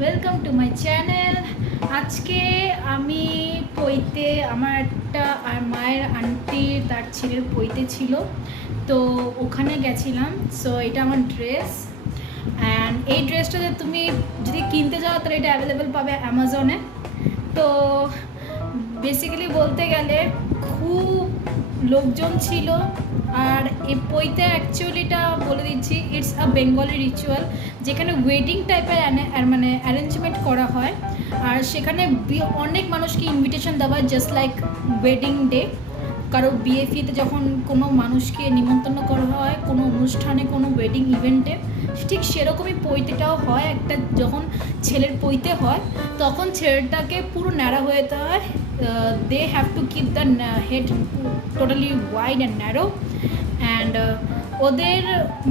Welcome to my channel. আজকে আমি পৈতে আমার একটা আর মায়ের আন্টির তার ছেলের পৈতে ছিল, তো ওখানে গেছিলাম। সো এটা আমার ড্রেস, অ্যান্ড এই ড্রেসটা তুমি যদি কিনতে যাও তাহলে এটা অ্যাভেলেবেল পাবে অ্যামাজনে। তো বেসিক্যালি বলতে গেলে খুব লোকজন ছিল। আর এই পৈতে অ্যাকচুয়ালিটা বলে দিচ্ছি, ইটস আ বেঙ্গলি রিচুয়াল, যেখানে ওয়েডিং টাইপের মানে অ্যারেঞ্জমেন্ট করা হয়। আর সেখানে অনেক মানুষকে ইনভিটেশন দেওয়া হয়, জাস্ট লাইক ওয়েডিং ডে। কারো বিয়ে ফিয়েতে যখন কোনো মানুষকে নিমন্ত্রণ করা হয় কোনো অনুষ্ঠানে, কোনো ওয়েডিং ইভেন্টে, ঠিক সেরকমই পৈতেটাও হয়। একটা যখন ছেলের পৈতে হয় তখন ছেলেটাকে পুরো ন্যাড়া হয়ে যেতে হয়। They have to keep the head totally wide and narrow. And ওদের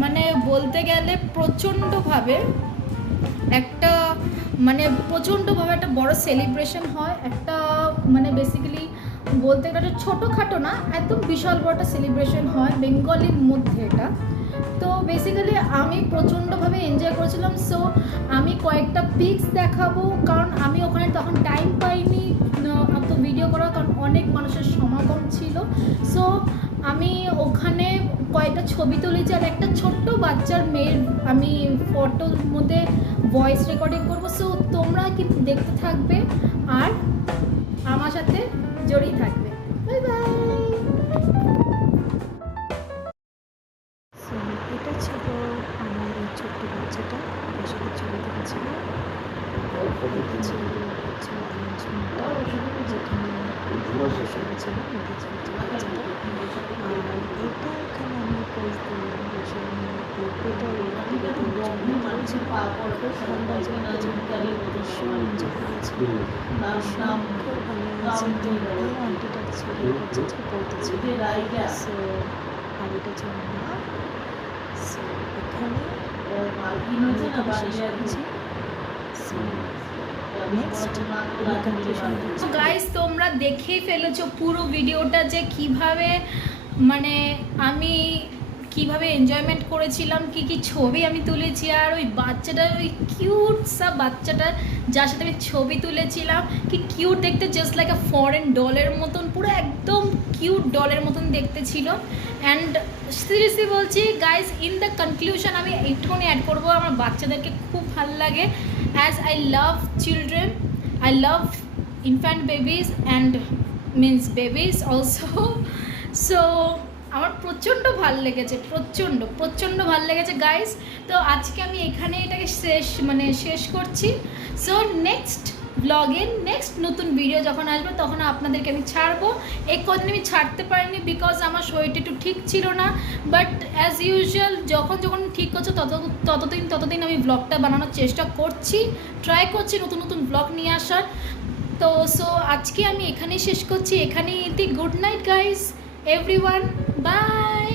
মানে বলতে গেলে প্রচণ্ডভাবে একটা একটা বড় সেলিব্রেশন হয়। একটা মানে বেসিক্যালি বলতে গেলে ছোটোখাটো না, একদম বিশাল বড় একটা সেলিব্রেশন হয় বেঙ্গলির মধ্যে এটা। তো বেসিক্যালি আমি প্রচণ্ডভাবে এনজয় করেছিলাম। সো আমি কয়েকটা পিকস দেখাবো, কারণ আমি ওখানে তখন টাইম পাইনি তো ভিডিও করার, কারণ অনেক মানুষের সমাগম ছিল। সো আমি ওখানে কয়েকটা ছবি তুলেছি, আর একটা ছোট্ট বাচ্চার মেয়ের আমি ফটোর মধ্যে ভয়েস রেকর্ডিং করবো। সো তোমরা কিন্তু দেখতে থাকবে আর আমার সাথে জড়িয়ে থাকবে। Bye bye. এটা ছিল আমার এই ছোট্ট বাচ্চাটা, আমার সাথে ছবি তুলেছিল। এটা ছিল হচ্ছে অ্যারেঞ্জমেন্টটা, যেখানে বসেছিল এটা ছিল বাচ্চাটা। আর এটা এখানে আমি পোজ দিলাম, বসে আমি এটা ঠান্ডা জায়গা ভীষণ এনজয় করেছি, খুব ভালো লাগছে। এই আন্টিটার ছিল হচ্ছে যে বলতেছিল। সো আর এটা ছিল মা। সো এখানে শেষ করছি। সো নেক্সট কনক্লুশন দিচ্ছি। গাইস তোমরা দেখেই ফেলেছো পুরো ভিডিওটা যে কিভাবে মানে আমি কিভাবে এনজয়মেন্ট করেছিলাম, কি কি ছবি আমি তুলেছি। আর ওই বাচ্চাটা, ওই কিউট সা বাচ্চাটা যার সাথে আমি ছবি তুলেছিলাম, কি কিউট দেখতে, জাস্ট লাইক আ ফরেন ডলের মতন, পুরো একদম কিউট ডলের মতন দেখতে ছিল। অ্যান্ড সিরিয়াসলি বলছি গাইস, ইন দ্য কনক্লুশন আমি এইটুকুনি অ্যাড করবো, আমার বাচ্চাদেরকে খুব ভালো লাগে। As I love children, I love infant babies and means babies also. So আমার প্রচণ্ড ভাল লেগেছে, প্রচণ্ড ভাল লেগেছে গাইস। তো আজকে আমি এখানে এটাকে শেষ করছি। সো নেক্সট ব্লগে নেক্সট নতুন ভিডিও যখন আসবে তখন আপনাদেরকে আমি ছাড়বো। এই কদিন আমি ছাড়তে পারিনি বিকজ আমার শরীরটা একটু ঠিক ছিল না, বাট অ্যাজ ইউজুয়াল যখন ঠিক হচ্ছে ততদিন আমি ব্লগটা বানানোর চেষ্টা করছি, ট্রাই করছি নতুন নতুন ব্লগ নিয়ে আসার। তো সো আজকে আমি এখানেই শেষ করছি, এখানেই good night guys everyone, by.